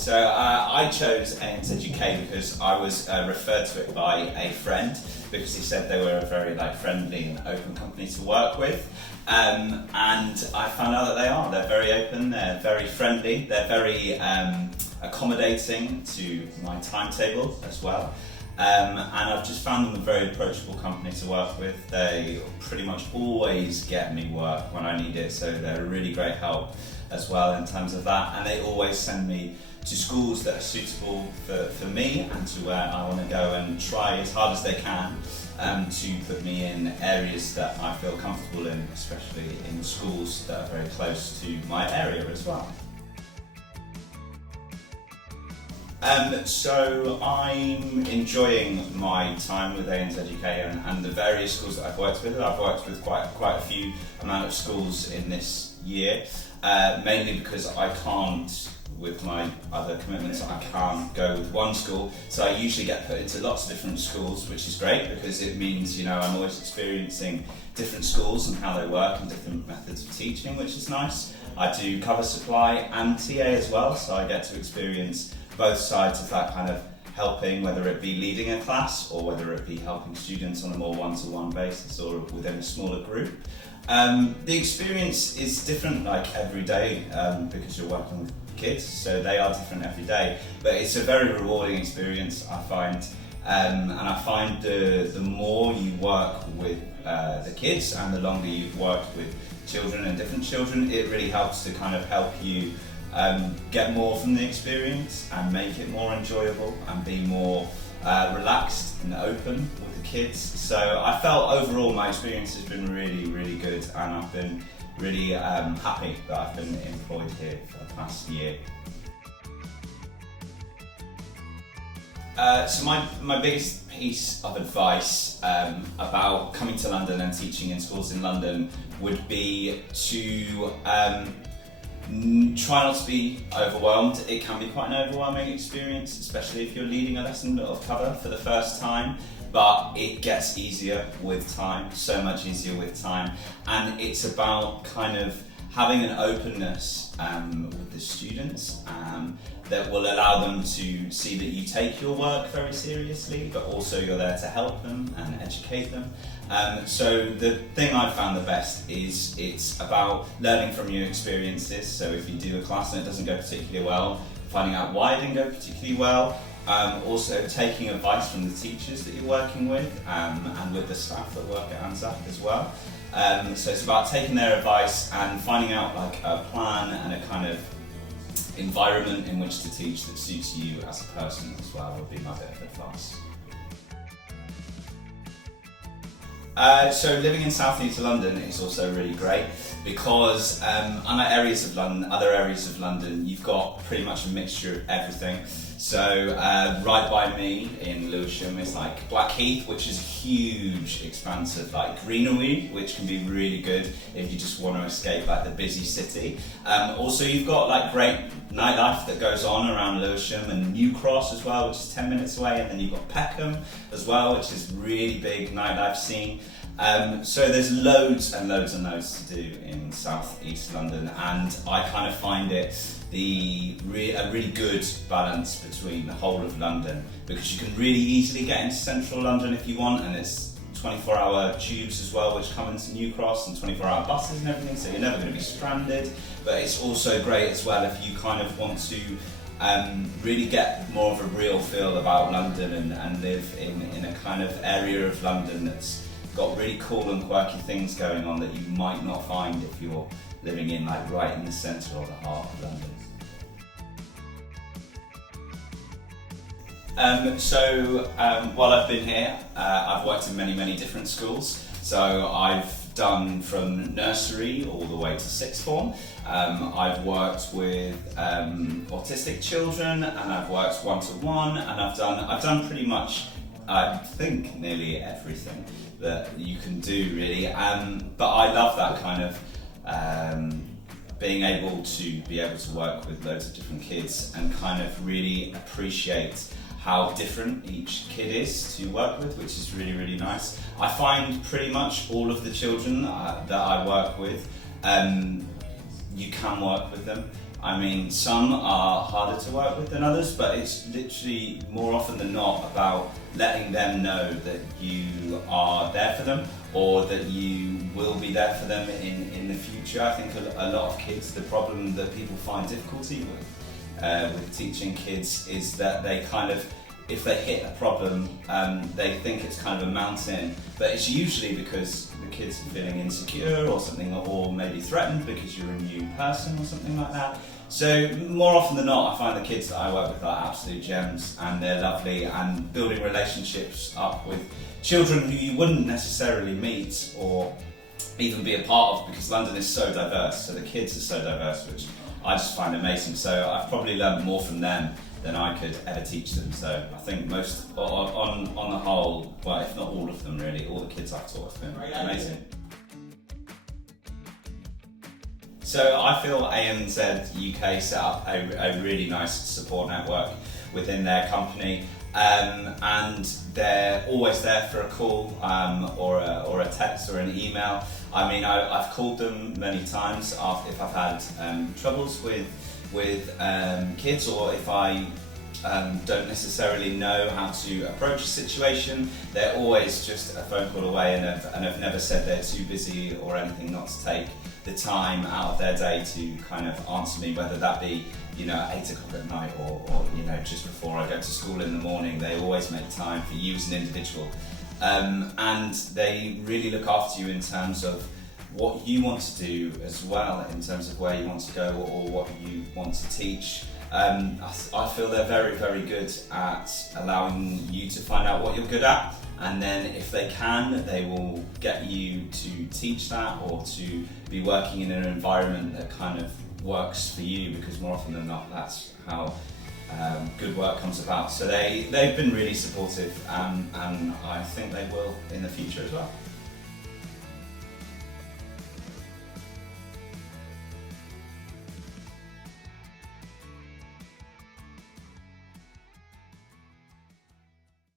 So I chose ANZUK because I was referred to it by a friend because he said they were a very friendly and open company to work with. And I found out that they are. They're very open, they're very friendly, they're very accommodating to my timetable as well. And I've just found them a very approachable company to work with. They pretty much always get me work when I need it, so they're a really great help as well in terms of that. And they always send me to schools that are suitable for me and to where I want to go, and try as hard as they can to put me in areas that I feel comfortable in, especially in schools that are very close to my area as well. So I'm enjoying my time with ANZUK and the various schools that I've worked with. I've worked with quite a few amount of schools in this year, mainly because I can't, with my other commitments, I can't go with one school. So I usually get put into lots of different schools, which is great because it means, I'm always experiencing different schools and how they work and different methods of teaching, which is nice. I do cover supply and TA as well, so I get to experience both sides of that kind of helping, whether it be leading a class or whether it be helping students on a more one-to-one basis or within a smaller group. The experience is different every day because you're working with kids, so they are different every day, but it's a very rewarding experience, I find. And I find the more you work with the kids and the longer you've worked with children and different children, it really helps to kind of help you get more from the experience and make it more enjoyable and be more relaxed and open with the kids. So I felt overall my experience has been really, really good, and I've been really happy that I've been employed here for the past year. So my biggest piece of advice about coming to London and teaching in schools in London would be to try not to be overwhelmed. It can be quite an overwhelming experience, especially if you're leading a lesson of cover for the first time, but it gets easier with time, so much easier with time. And it's about kind of having an openness with the students that will allow them to see that you take your work very seriously, but also you're there to help them and educate them. So the thing I've found the best is it's about learning from your experiences. So if you do a class and it doesn't go particularly well, finding out why it didn't go particularly well. Also taking advice from the teachers that you're working with and with the staff that work at ANZUK as well. So it's about taking their advice and finding out a plan and a kind of environment in which to teach that suits you as a person as well would be my bit of advice. So living in South East London is also really great because other areas of London, you've got pretty much a mixture of everything. So right by me in Lewisham is Blackheath, which is a huge expanse of greenery, which can be really good if you just want to escape the busy city. Also you've got great nightlife that goes on around Lewisham, and New Cross as well, which is 10 minutes away, and then you've got Peckham as well, which is really big nightlife scene. So there's loads and loads and loads to do in South East London, and I kind of find it a really good balance between the whole of London, because you can really easily get into central London if you want, and it's 24-hour tubes as well which come into New Cross, and 24-hour buses and everything, so you're never going to be stranded. But it's also great as well if you kind of want to really get more of a real feel about London and live in a kind of area of London that's got really cool and quirky things going on that you might not find if you're living in right in the centre or the heart of London. While I've been here, I've worked in many different schools. So I've done from nursery all the way to sixth form. I've worked with autistic children, and I've worked one-to-one, and I've done pretty much, I think, nearly everything that you can do really. But I love that kind of being able to work with loads of different kids and kind of really appreciate how different each kid is to work with, which is really, really nice. I find pretty much all of the children that I work with, you can work with them. I mean, some are harder to work with than others, but it's literally more often than not about letting them know that you are there for them, or that you will be there for them in the future. I think a lot of kids, the problem that people find difficulty with teaching kids is that they kind of, if they hit a problem, they think it's kind of a mountain, but it's usually because the kids are feeling insecure or something, or maybe threatened because you're a new person or something like that. So more often than not, I find the kids that I work with are absolute gems, and they're lovely, and building relationships up with children who you wouldn't necessarily meet or even be a part of, because London is so diverse, so the kids are so diverse, which I just find amazing. So I've probably learned more from them than I could ever teach them. So I think most, on the whole, well, if not all of them really, all the kids I've taught have been amazing. So I feel ANZ UK set up a really nice support network within their company, and they're always there for a call or a text or an email. I mean, I've called them many times if I've had troubles with kids, or if I don't necessarily know how to approach a situation. They're always just a phone call away, and have never said they're too busy or anything not to take the time out of their day to kind of answer me, whether that be, you know, at 8 o'clock at night or you know, just before I go to school in the morning. They always make time for you as an individual, and they really look after you in terms of what you want to do as well, in terms of where you want to go or what you want to teach. I feel they're very, very good at allowing you to find out what you're good at, and then if they can, they will get you to teach that, or to be working in an environment that kind of works for you, because more often than not, that's how good work comes about. So they've been really supportive, and I think they will in the future as well.